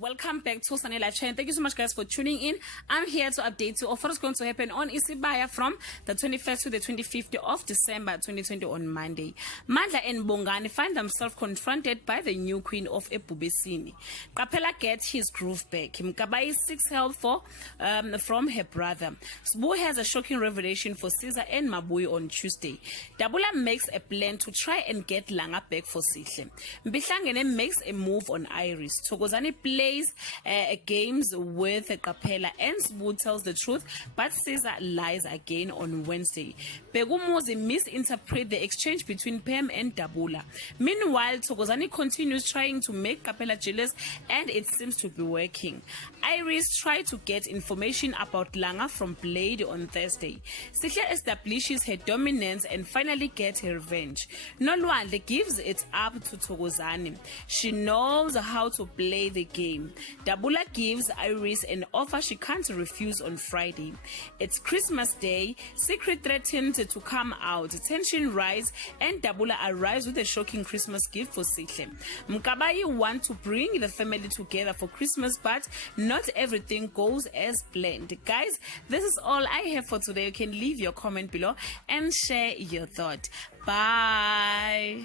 Welcome back to Sunny Live Channel. Thank you so much, guys, for tuning in. I'm here to update you of what is going to happen on Isibaya from the 21st to the 25th of December 2020 on Monday. Mandla and Bongani find themselves confronted by the new queen of Ebubesini. Kapela gets his groove back. Mkabai seeks help from her brother. Sbu has a shocking revelation for Caesar and Mabui on Tuesday. Dabula makes a plan to try and get Langa back for Sihle. Mbihlangene makes a move on Iris. Thokozani plays games with Kapela and Sbu tells the truth, but Caesar lies again on Wednesday. Begumuzi misinterpret the exchange between Pam and Dabula. Meanwhile, Thokozani continues trying to make Kapela jealous, and it seems to be working. Iris tried to get information about Langa from Blade on Thursday. Sihle establishes her dominance and finally gets her revenge. Nolwandle gives it up to Thokozani. She knows how to play the game. Dabula gives Iris an offer she can't refuse on Friday. It's Christmas Day. Secret threatened to come out. Tension rise and Dabula arrives with a shocking Christmas gift for Sihle. Mkabayi want to bring the family together for Christmas, but not everything goes as planned. Guys, this is all I have for today. You can leave your comment below and share your thought. Bye.